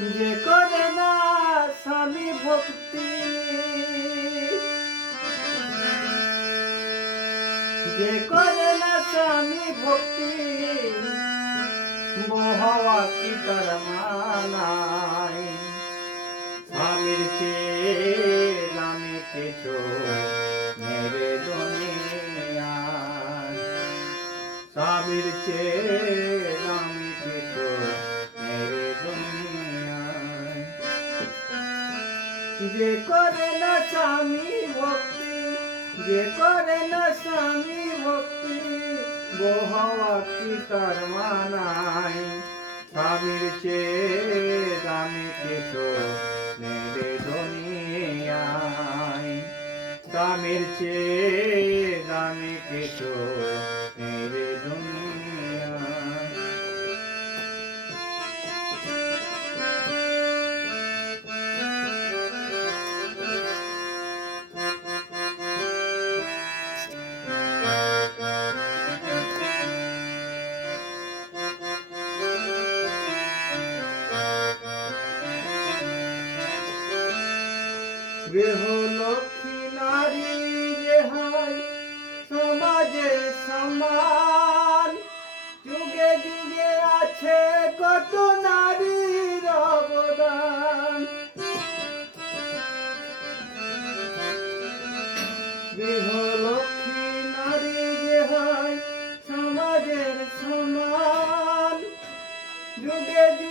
যে করে না স্বামী ভক্তি? যে করে না স্বামী ভক্তি? বহাওয়া কি তার মানায়? স্বামীর চেয়ে নামে কিছু মেরে দুনিয়ায়। স্বামীর চেয়ে যে করে না স্বামী ভক্তি, যে করে না স্বামী ভক্তি কি তার মানায়। স্বামীর চেয়ে দামি কিছু মেরে দুনিয়ায়। স্বামীর চেয়ে দামি কিছু মেরে দুনিয়ায়। গৃহ লক্ষ্মী নারী হয় সমাজে সমান, যুগে যুগে আছে কত নারীর অবদান। গৃহ লক্ষ্মী নারী হয় সমাজের সমান যুগে যুগে